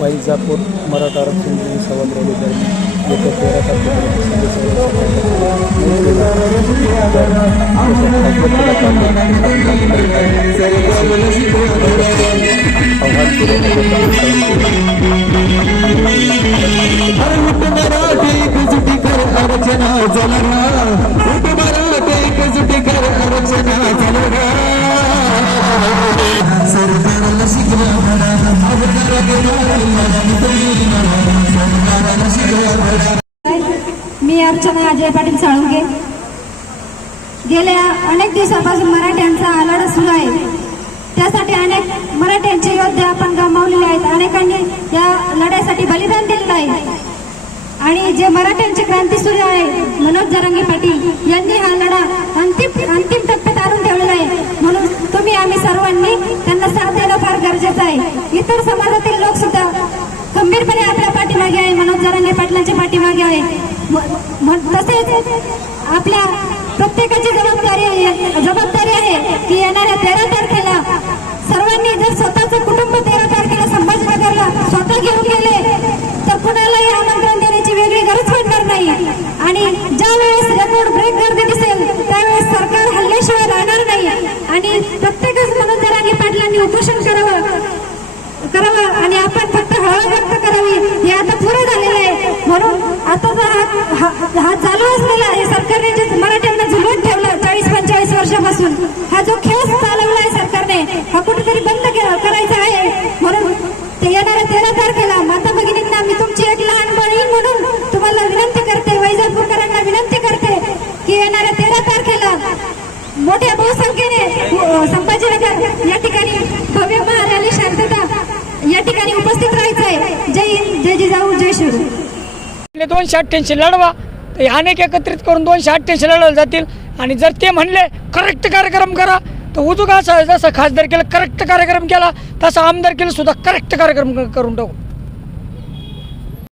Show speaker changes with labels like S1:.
S1: वैजापूर मराठा आरक्षण दिन संवाद दरम्यान येत्या तेरा तारखेपर्यंत आव्हान
S2: मराठे अर्चना
S3: अजय पाटील साळुंगे गेल्या अनेक दिवसापासून मराठ्यांचा लढा सुरू आहे. त्यासाठी अनेक मराठ्यांचे योद्धे आपण गमावलेले आहेत. अनेकांनी या लढ्यासाठी बलिदान दिलेलं आहे. आणि जे मराठ्यांची क्रांती सुरू आहे मनोज जरांगे पाटील यांनी हा लढा अंतिम अंतिम टप्प्यात आणून ठेवलेला आहे. म्हणून तुम्ही आम्ही सर्वांनी त्यांना साथ देणं फार गरजेचं आहे. इतर समाजातील लोक सुद्धा गंभीरपणे आपल्या पाठीमागे आहे. मनोज जरांगे पाटलांच्या पाठीमागे आहे. तसेच आपल्या प्रत्येकाची जबाबदारी आहे. जबाबदारी आहे की येणाऱ्या तेरा तारखेला सर्वांनी जर स्वतःचं कुटुंब तेरा तारखेला संभाजीनगरला स्वतः घेऊन गेले तर कुणालाही आमंत्रण देण्याची वेगळी गरज पडणार नाही. आणि ज्या वेळेस रेकॉर्ड ब्रेक गर्दी दिसेल त्यावेळेस सरकार हल्ल्याशिवाय राहणार नाही. आणि प्रत्येकच मनोज आणि पाटलांनी उपोषण करावं करावं आणि आपण फक्त हळद व्यक्त करावी हे आता पुरं झालेलं आहे. म्हणून आता जर हा जो खेळ चालवला आहे सरकारने हा कुठेतरी बंद केला करायचा आहे. म्हणून ते येणाऱ्या तेरा तारखेला माता भगिनींना मी तुमची एक लहान बहीण म्हणून तुम्हाला विनंती करते वैजापूरकरांना विनंती करते की येणाऱ्या तेरा तारखेला मोठ्या बहुसंख्येने संभाजीनगर या ठिकाणी भव्य महाराली शांतता या ठिकाणी उपस्थित राहायचं आहे जय हिंद जय जिजाऊ जय शिव.
S4: दोनशे अठ्ठ्याऐंशी लढवा अनेक एकत्रित करून दोनशे अठ्ठ्याऐंशी लढवले जातील. आणि जर ते म्हणले करेक्ट कार्यक्रम करा तर उजू असं जसं खासदार केलं करेक्ट कार्यक्रम केला तसा आमदार केलं सुद्धा करेक्ट कार्यक्रम करून टाकू.